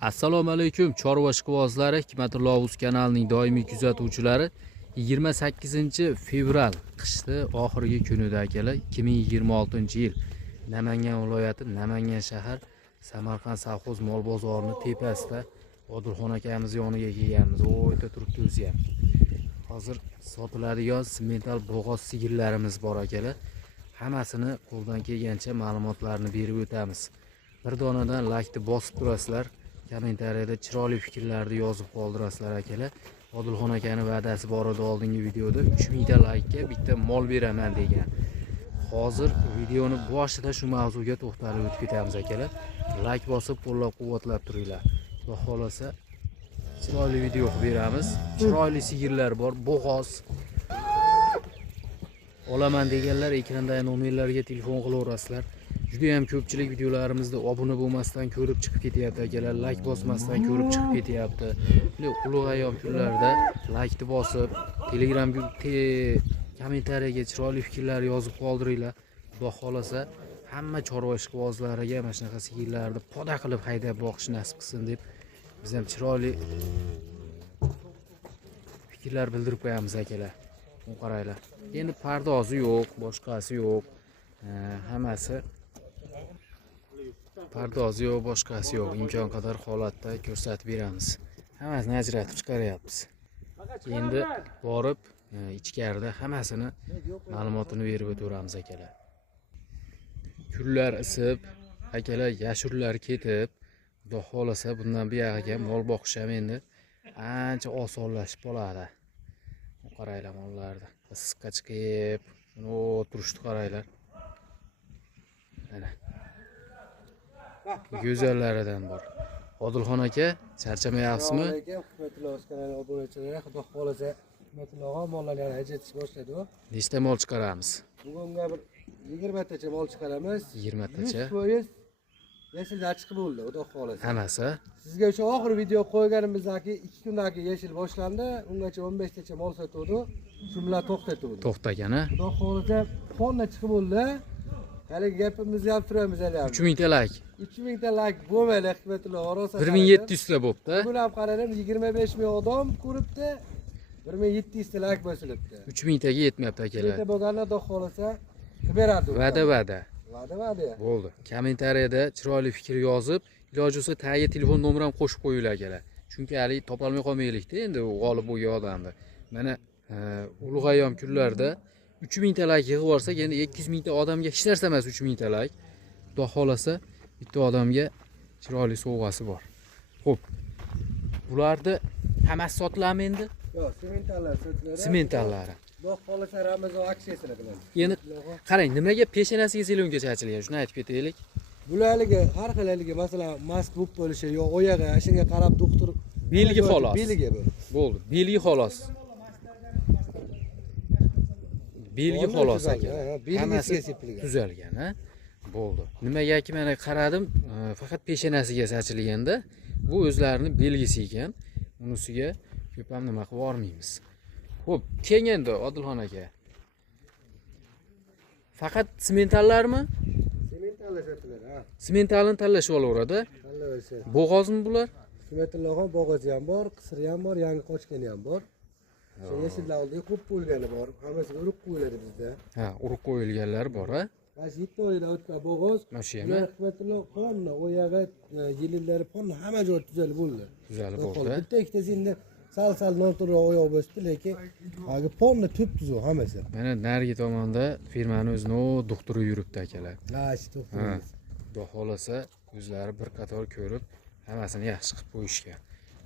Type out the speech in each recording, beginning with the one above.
Assalomu alaykum chorva ishqibozlari, Hikmatullo Uz kanalining doimiy kuzatuvchilari. 28 fevral qishni oxirgi kunida akalar, 2026-yil Namangan viloyati Namangan shahar Samarqand savxoz mol bozorining tepasida Odilxon akamiz yoniga kelganmiz. O'yda turibdi o'zi ham. Hozir sotiladigan simental bo'g'oz sigirlarimiz bor akalar. Hammasini qo'ldan kelgancha ma'lumotlarni berib o'tamiz. Bir donadan laykni bosib turasizlar. Kommentariyada chiroyli fikrlarni yozib qoldirasizlar akalar. Odilxon akaning va'dasi bor edi oldingi videoda 3000 ta laykka bitta mol beraman degan. Hozir videoni boshida shu mavzuga to'xtalib o'tib ketamiz akalar. Layk bosib qo'llab-quvvatlab turinglar. Xudo xolasa chiroyli video qilib beramiz. Chiroyli sigirlar bor, bo'g'oz. Olaman deganlar ekrandagi nomerlarga telefon qilaverasizlar. Juda ham ko'pchilik videolarimizda obuna bo'lmasdan ko'rib chiqib ketyapti akalar, layk bosmasdan ko'rib chiqib ketyapti. Ulug' ayyom kunlarda laykni bosib, Telegram kommentariyaga chiroyli fikrlar yozib qoldiringlar. Xudo xolasa hamma chorva ishqibozlariga mana shunaqa sigirlarni poda qilib haydab boqish nasib qilsin deb biz ham chiroyli fikrlar bildirib qo'yamiz akalar. Qaranglar. Endi pardozi yo'q, boshqasi yo'q. Hammasi pardozi yo'q, boshqasi yo'q. Imkon qadar holatda ko'rsatib beramiz. Hammasini ajratib chiqaryapmiz. Endi borib ichkarida hammasini ma'lumotini berib o'tamiz akalar. Kunlar isib, akalar yashurlar ketib, xudo xolasa bundan buyog'iga mol boqish ham endi ancha osonlashib qoladi. Qaranglar mollarni. Issiqqa chiqib, turishni qaranglar. Mana. Go'zallaridan bor. Odilxon aka, charchamayapsizmi? Hikmatullo kanalining obunachilari, xudo xolasa Hikmatulloga mollarni ajratish boshladi. Nechta mol chiqaramiz? Bugunga bir 20 tacha mol chiqaramiz. 20 tacha. 100% yashilda chiqib bo'ldi, xudo xolasa. Hammasi. Sizga o'sha oxir video qo'yganimizdagi 2 kundan keyin yashil boshlandi. Ungacha 15 tacha mol sotuvdi. Shu bilan to'xtatuvdi. To'xtagani. Xudo xolasa qonna chiqib bo'ldi. Hali gapimizni ham turamiz hali. 3000 ta layk. 3000 ta layk bo'lmaydi Hikmatullo, rosa. 1700 ta bo'pti. Bugun ham qaradim 25 ming odam ko'ribdi. 1700 ta layk bosilibdi. 3000 taga yetmayapti akalar. Bitta bo'lganda xudo xolasa qilib beradi. Va'da. Va'da. Bo'ldi. Kommentariyada chiroyli fikr yozib, iloji bo'lsa tagiga telefon nomerim qo'shib qo'yinglar akalar. Chunki hali topolmay qolmaylikda endi g'olib bo'lgan odamni. Mana ulug' ayyom kunlarda 3000 ta layk yig'ib olsak, endi 200 ming ta odamga hech narsa emas 3000 ta layk. Xudo xolasa bitta odamga chiroyli sovg'asi bor. Xo'p. Bularni hammasi sotiladimi endi? Yo'q, sementallar sotiladi. Sementallari. Xudo xolasa Ramazon aksiyasini qilamiz. Endi qarang, nimaga peshanasiga zelonga chachilgan? Shuni aytib ketaylik. Bularga har xilligi, masalan, mast bo'lib bo'lishi yo oyog'i, shunga qarab doktor belgi xolos. Belgi bu. Bo'ldi. Belgi xolos. Belgi xolos aka. Hammasi tuzalgan, ha? Bo'ldi. Nimagaki mana qaradim, faqat peshanasiga chachilganda, bu o'zlarining belgisi ekan. Unisiga ko'p ham nima qilib yormaymiz. Xo'p, keng endi Odilxon aka. Faqat sementallarmi? Sementallar sotiladi, ha. Sementalni tanlashib olaveradi. Tanlayversa. Bo'g'ozmi bular? Hikmatulloga bo'g'ozi ham bor, qisri ham bor, yangi qochgani ham bor. O'sha yashillar oldiga ko'p bo'lgani bor. Hammasiga urib qo'yiladi bizda. Ha, urib qo'yilganlar bor, ha? Mana 7 oyda o'tgan bo'g'oz. Mana shu ham. Hikmatullo qonni, oyog'i, yilillari qonni hamma joy tuzalib bo'ldi. Tuzalib bo'ldi. Bitta ikkitasi endi sal noto'g'ri oyoq bosdi, lekin hozir ponni tub-tuzu hammasi. Mana narigi tomonda firmani o'zini doktori yuribdi akalar. Ha, shu to'xtaymiz. Xudo xolasa o'zlari bir qator ko'rib, hammasini yaxshi qilib qo'yishgan.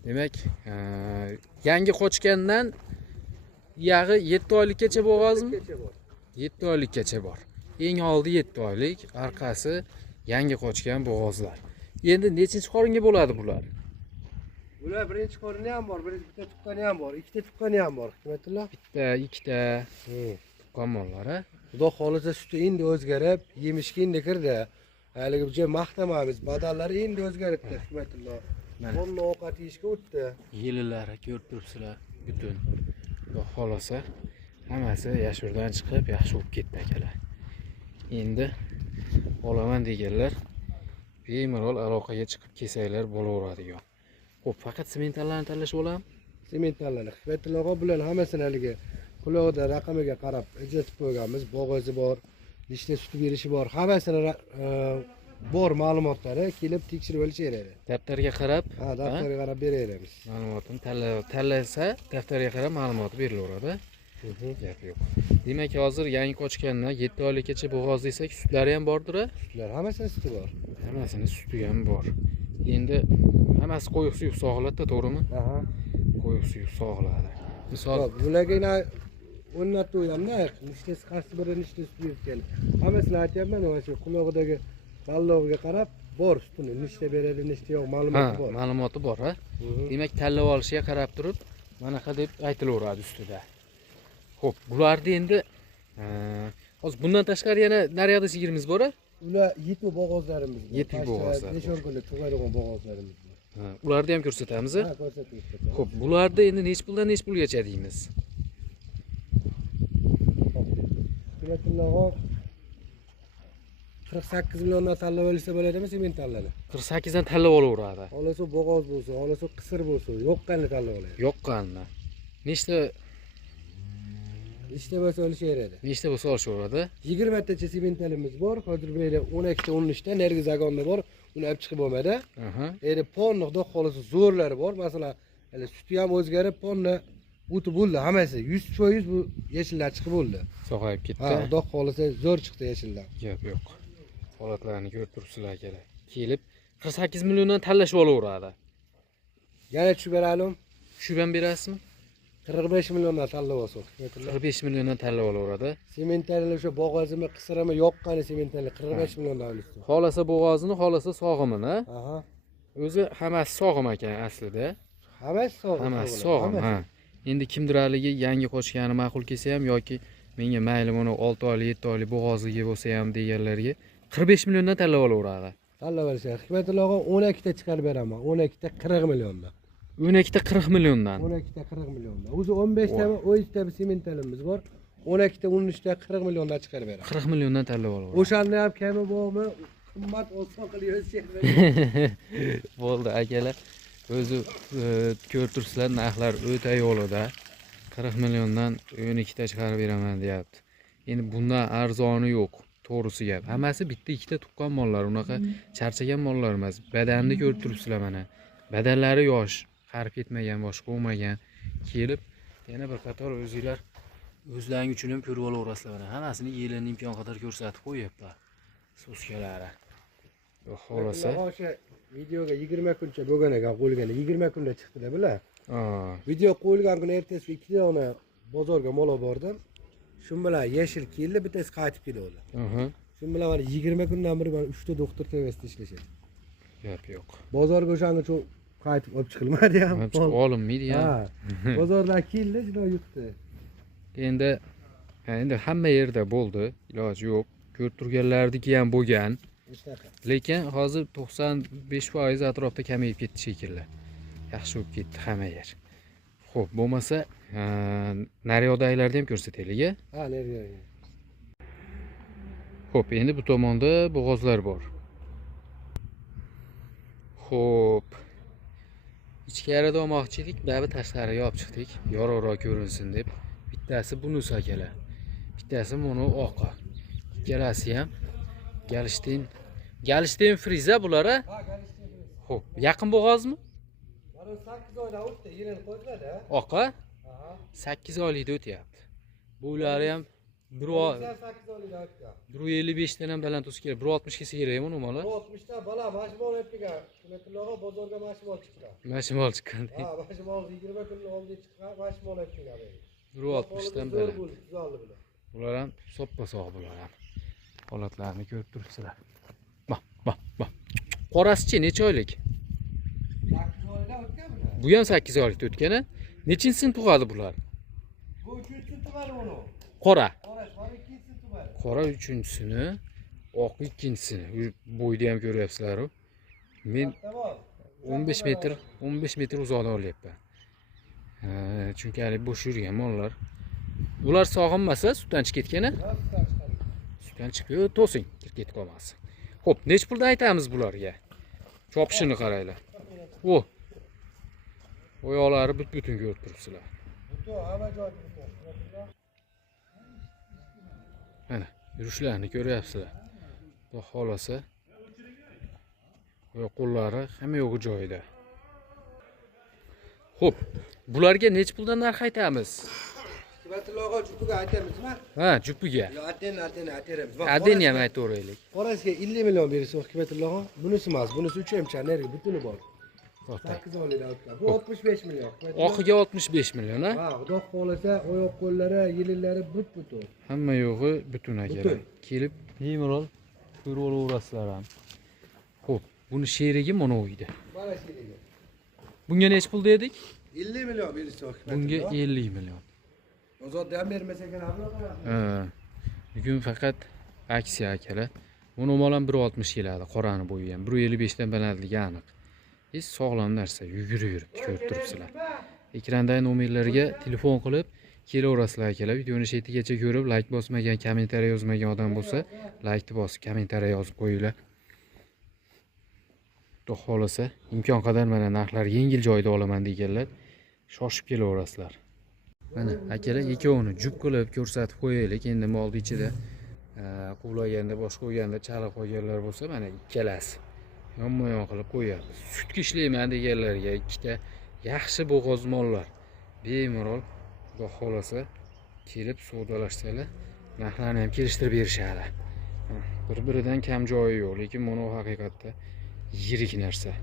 Demak, yangi qochgandan yag'i 7 oylikgacha bo'g'ozmi? 7 oylikgacha bor. Eng oldi 7 oylik, orqasi yangi qochgan bo'g'ozlar. Endi nechinchi qoringa bo'ladi bular? Bular birinchi qorini ham bor, bitta tuqqani ham bor, ikkita tuqqani ham bor, Hikmatullo. Bitta, ikkita tuqqan mollar, ha? Xudo xolasa suti endi o'zgarib, yemishga endi kirdi. Haligi bu joy maqtamaymiz, badallari endi o'zgaribdi, Hikmatullo. Qonni ovqat yeyishga o'tdi. Yililari ko'rib turibsizlar, butun. Xudo xolasa hammasi yashurdan chiqib, yaxshi bo'lib ketdi akalar. Endi olaman deganlar bemalol aloqaga chiqib kelsanglar bo'laveradigan. Xo'p, faqat sementallarni tanlashib olam. Sementallarni Hikmatulloh bular hammasini haligi qulog'ida raqamiga qarab ajratib qo'yganmiz. Bo'g'ozi bor, nechta sut berishi bor, hammasini bor ma'lumotlari kelib tekshirib olishaveradi. Daftarga qarab, Ha, daftarga qarab beraveramiz. ma'lumotini tanlasa, daftarga qarab ma'lumot berilaveradi. Gap yo'q. Demak, hozir yangi qochgandan 7 oylikgacha bo'g'oz desak, sutlari ham bordir-a? Sutlar hammasini suti bor. Hammasini suti ham bor. Endi hammasi qo'yiq suyuq sog'iladi, to'g'rimi? Aha. Qo'yiq suyuq sog'iladi. Misol, Hop, bularga o'rnatib qo'yamda, nechtasi qaysi biri nechtasi sut bergan. Hammasini aytyapman, mana shu qulog'idagi ballog'iga qarab bor sutini, nechta beradi, nechta yo'q ma'lumoti bor. ma'lumoti bor, ha? Demak, tanlab olishiga qarab turib, manaqa deb aytilaveradi ustida. Xo'p, bularni endi hozir bundan tashqari yana naryoqda sigirimiz bor-a? Ular yetuk bo'g'ozlarimiz bor. Yetuk bo'g'ozlar bor. 5-10 kunlik tug'adigan bo'g'ozlarimiz bor. Ularni ham ko'rsatamiz. Ha, ko'rsatib ketadi. Xo'p, bularni endi nech puldan nech pulgacha deymiz? Hikmatulloh 48 milliondan tanlab olsa bo'ladimi sementallarni? 48 dan tanlab olaveradi. Xohlasa bo'g'oz bo'lsin, xohlasa qisir bo'lsin, yoqqanni tanlab oladi. Yoqqanni. Nechta bo'lsa olishaveradi. nechta bo'lsa olishaveradi? 20 tacha sementalimiz bor. Hozir bu yerda 12 ta 13 ta nergi zagonda bor. Uni olib chiqib bo'lmadi. Aha. Endi ponni xudo xolasa zo'rlari bor. Masalan, hali suti ham o'zgarib, ponni o'tib bo'ldi hammasi. 100% bu yeshillar chiqib bo'ldi. Sog'ayib ketdi. Ha, xudo xolasa zo'r chiqdi yeshillar. Gap yo'q. Holatlarni ko'rib turibsizlar kerak. Kelib 48 milliondan tanlashib olaveradi. Yana tushib beralim. Shu ham berasizmi? 45 milliondan tanlab olsak. 45 milliondan tanlab olaveradi. Sementallar o'sha bo'g'ozimi, qisirimi, yoqqani sementallar 45 milliondan olishdi. Xolasa bo'g'ozini, xolasa sog'imini. Aha. O'zi hammasi sog'im ekan aslida. Hammasi sog'im. Hammasi sog'im, ha. Endi kimdir haligi yangi qochgani ma'qul kelsa ham yoki menga mayli mana 6 oylik, 7 oylik bo'g'ozligi bo'lsa ham deganlarga 45 milliondan tanlab olaveradi. Tanlab olishadi. Hikmatulloh 12 ta chiqarib beraman. 12 ta 40 milliondan. 12 ta 40 milliondan. 12 ta 40 milliondan. O'zi 15 ta, 10 ta sementalimiz bor. 12 ta, 13 ta 40 milliondan chiqarib beraman. 40 milliondan tanlab olaveradi. O'shanda ham kami bormi? Qimmat oson qilib yozishadi. Bo'ldi akalar. O'zi ko'rib turibsizlar, narxlar o'ta yo'lida. 40 milliondan 12 ta chiqarib beraman deyapti. Endi bundan arzoni yo'q. To'g'risi gap. Hammasi bitta ikkita tuqqan mollar, unaqa charchagan mollar emas. Badanni ko'rib turibsizlar mana. Badanlari yosh, qarib ketmagan, boshqa bo'lmagan. Kelib yana bir qator o'zinglar o'zlaring uchun ham ko'rib olaverasizlar mana. Hammasini yelini imkon qadar ko'rsatib qo'yiblar. Suskalari. Xohlasa O'sha videoga 20 kuncha bo'lgan ekan qo'yilgani. 20 kunda chiqdi-da bular. Aa, Video qo'yilgan kuni ertasiga 2 dona bozorga mol olib bordim. Shu bilan yashil keldi, bittasi qaytib keldi. aha. Shu bilan mana 20 kundan beri mana 3 ta doktor tavasida ishlashadi. Gap yo'q. Bozorga o'shanga qaytib olib chiqilmadi ham. Chiqib olinmaydi ham. Ha. Bozordan keldi, juda yutdi. Endi hamma yerda bo'ldi, iloji yo'q. Ko'rib turganlardiki ham bo'lgan. Lekin hozir 95% atrofda kamayib ketdi shekilli. Yaxshi bo'lib ketdi hamma yer. Xo'p, bo'lmasa, naryoqdagilarni ham ko'rsataylik. Ha, nerga? Xo'p, endi bu tomonda bo'g'ozlar bor. Xo'p. Ichkarida olmoqchi edik, babi tashqariga olib chiqdik. Yorug'roq ko'rinsin deb. Bittasi bunisi akalar. Bittasi mono oqa. Ikkalasi ham Galishten friza bular a? Ha, galishten. Xo'p, yaqin bo'g'ozmi? Mana 8 oydan o'tdi, yilini qo'ydilar-da. Oqa Aha. 8 oylikda o'tyapti. Bular ham 8 oylikdan o'tgan. 155 dan ham baland o'sish kerak. 160 kelsa kerak uni mola. 60 ta bala mashmol o'tgan. Hikmatulloh bozorga mashmol chiqqan. Mashmol chiqqan. Ha, mashmol 20 kun oldin chiqqan, mashmol o'tgan. 160 dan baland. Tuzaldi bular. Bular ham soppa sog' bular ham. Holatlarni ko'rib turibsizlar. Bak. Qorasichi necha oylik? 8 oydan o'tgan bular. Bu ham 8 oylikda o'tgan-a? Nechinchisini tug'adi bular? Bu 3-chi tug'adi uni. Qora. Qora, 2-chi tug'adi. Qora 3-chisini, oq 2-chisini. Bo'yda ham ko'ryapsizlar-ku. Men 15 metr uzoqdan olyapman. Chunki hali bo'sh yurgan mollar. Ular sog'inmasa sutdan chiqib ketgan-a? Sutdan chiqib to'sing, kirib ketib qolmasin. Xo'p, nech pulda aytamiz bularga? Chopishini qaranglar. O. Oyoqlari butun ko'rib turibsizlar. Butun hamma joyi butun. Mana, yurishlarini ko'ryapsizlar. Xudo xolasa. Oyoq qo'llari hamma yo'g'i joyida. Xo'p, bularga nech puldan narx aytamiz? Hikmatulloga jupiga aytamizmi? Ha, jupiga. Yo, ateramiz. Adeni ham aytaveraylik. Qorasiga 50 million berishsa Hikmatulloga, bunisi emas, bunisi 3 emcha nerga butuni bor. To'xta. 8 oylik davlatlar. Bu 65 million. Oxiga 65 million, ha? Ha, xudo xolasa oyoq qo'llari, yilillari butun. Hamma yo'g'i butun akalar. Butun. Kelib, bemalol ko'rib olaverasizlar ham. Xo'p, buni sherigi mana uyda. Mana shunday. Bunga nech pul dedik? 50 million berishsa Bunga Hikmatulloga. 50 million. Ozodda ham bermasa ekan, abloqalar. Ha. Bugun faqat aksiya akalar. Buni omalan 160 keladi, qorani bo'yi ham. 155 dan balandligi aniq. Hech sog'lom narsa, yugurib ko'rib turibsizlar. Ekrandagi nomerlarga telefon qilib kelaverasizlar akalar. Videoni shetigacha ko'rib, like bosmagan, kommentariy yozmagan odam bo'lsa, like'ni bosib, kommentariy yozib qo'yinglar. Xudo xolasa, imkon qadar mana narxlar yengil joyda olaman deganlar, shoshib kelaverasizlar. Mana akalar ikkovini jup qilib ko'rsatib qo'yaylik. Endi molni ichida quvlaganda, boshqa qo'yganda chalib qo'yganlar bo'lsa, mana ikkalasi yonma-yon qilib qo'yamiz. Sutga ishlayman deganlarga ikkita yaxshi bo'g'oz mollar bemalol xudo xolasa kelib savdolashsalar, narxlarni ham kelishtirib berishadi. Bir-biridan kam joyi yo'q, lekin mana bu haqiqatda yirik narsa.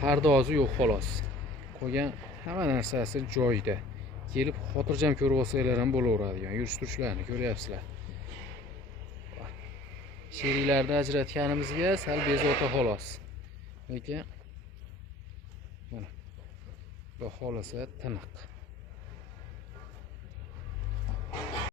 Pardozi yo'q xolos. Qo'ygan hamma narsasi joyida. Kelib xotirjam ko'rib olsanglar ham bo'laveradigan. Yurish-turishlarni ko'ryapsizlar. Sheriklarni ajratganimizga sal bezovta xolos. Lekin mana xudo xolasa tiniq.